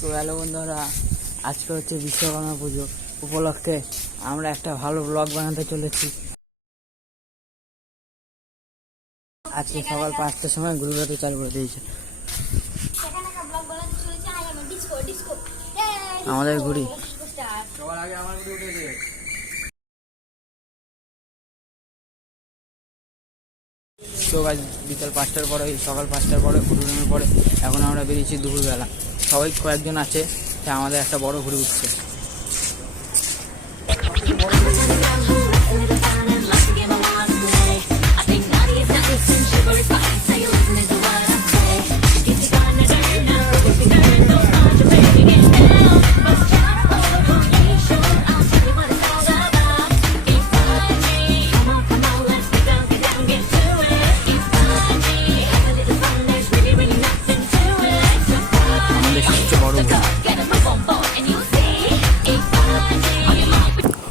তো হ্যালো বন্ধুরা, আজকে হচ্ছে বিশ্বকর্মা পুজো উপলক্ষে আমরা একটা ভালো ব্লগ বানাতে চলেছি। আজকে সকাল 5টার সময় গুলবাতে চালু করে দিয়েছে আমাদের ঘুড়ি। তো গাছ বিকাল 5টার পরে, সকাল 5টার পরে ঘুরুনোর পরে এখন আমরা বেরিয়েছি দুপুরবেলা। সবাই কয়েকজন আছে, তাই আমাদের একটা বড় ঘুড়ি উঠছে।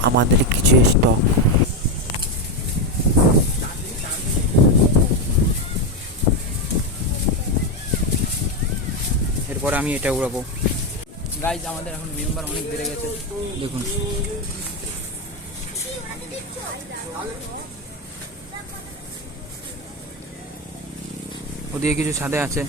আমাদের কিছু স্টক এরপরে আমি এটা উড়াবো। গাইজ আমাদের এখন মেম্বার অনেক বেড়ে গেছে, দেখুন। ওদিকে কিছু ছাদে আছে।